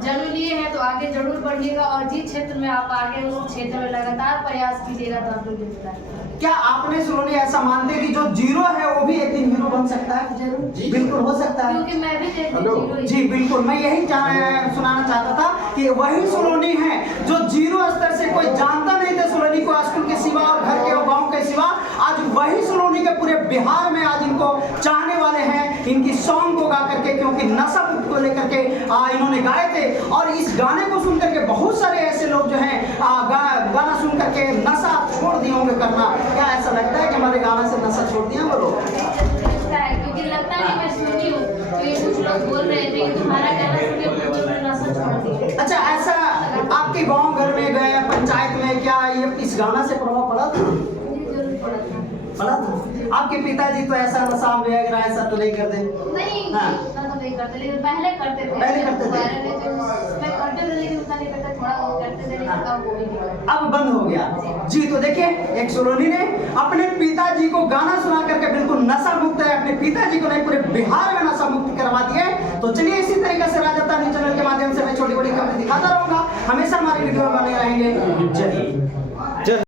जन्म लिए हैं तो आगे जरूर बढ़िएगा और जिस क्षेत्र में आप आगे उस क्षेत्र में लगातार प्रयास कीजिएगा तो आप लोग जरूर। क्या आपने सुनोनी ऐसा मानते हैं कि जो जीरो है वो भी एक दिन हीरो बन सकता है? जरूर बिल्कुल हो सकता है, क्योंकि मैं भी जीरो जी बिल्कुल। मैं यही सुनाना चाहता था कि वही सुलोनी है जो जीरो स्तर से कोई जानता नहीं था सुलोनी को, स्कूल के सिवा और घर के और गांव के सिवा। आज वही सुलोनी के पूरे बिहार में आज इनको चाहने वाले हैं, इनकी सॉन्ग को गा करके, क्योंकि नशा मुक्त को लेकर के इन्होंने गाए थे। और इस गाने को सुन करके बहुत सारे ऐसे लोग जो हैं गाना सुन करके नशा छोड़ दिए होंगे करना। क्या ऐसा लगता है कि हमारे गाना से नशा छोड़ दिया वो लोग? क्योंकि लगता नहीं, मैं सुनी हूँ तो ये कुछ लोग बोल रहे थे कि तुम्हारा गाना सुन के कुछ लोग नशा छोड़ दिए। अच्छा, ऐसा आपके गांव घर में गए पंचायत में, क्या ये इस गाना से प्रभाव पड़ा था? पड़ा था। आपके पिताजी तो ऐसा नशा वगैरह ऐसा तो नहीं करते? नहीं, हाँ। उतना तो नहीं करते, लेकिन पहले करते थे। पहले करते थे। मैं करते थे लेकिन उतना नहीं करते, थोड़ा बहुत करते थे, लेकिन अब वो भी नहीं करते। अब बंद हो गया जी। तो देखिए, एक सुलोनी ने अपने पिताजी को गाना सुना करके बिल्कुल नशा मुक्त है, अपने पिताजी को नहीं पूरे बिहार में नशा मुक्त करवा दिए। तो चलिए इसी तरीके से राजस्थानी चैनल के माध्यम से मैं छोटी बड़ी खबरें दिखाता रहूंगा, हमेशा हमारे वीडियो में बने रहेंगे। चलिए।